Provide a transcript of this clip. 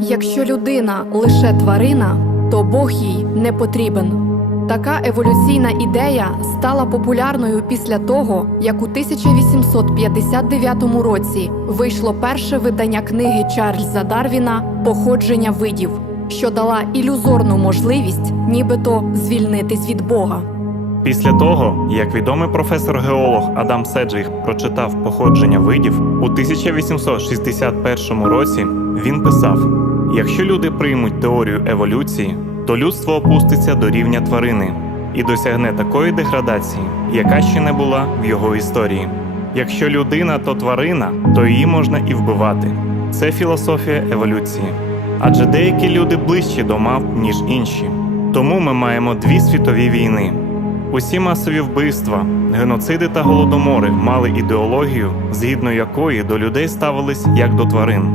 Якщо людина лише тварина, то Бог їй не потрібен. Така еволюційна ідея стала популярною після того, як у 1859 році вийшло перше видання книги Чарльза Дарвіна Походження видів, що дала ілюзорну можливість нібито звільнитись від Бога. Після того, як відомий професор-геолог Адам Седжвіг прочитав походження видів, у 1861 році він писав: якщо люди приймуть теорію еволюції, то людство опуститься до рівня тварини і досягне такої деградації, яка ще не була в його історії. Якщо людина то тварина, то її можна і вбивати. Це філософія еволюції. Адже деякі люди ближчі до мав, ніж інші. Тому ми маємо дві світові війни. Усі масові вбивства, геноциди та голодомори мали ідеологію, згідно якої до людей ставились як до тварин.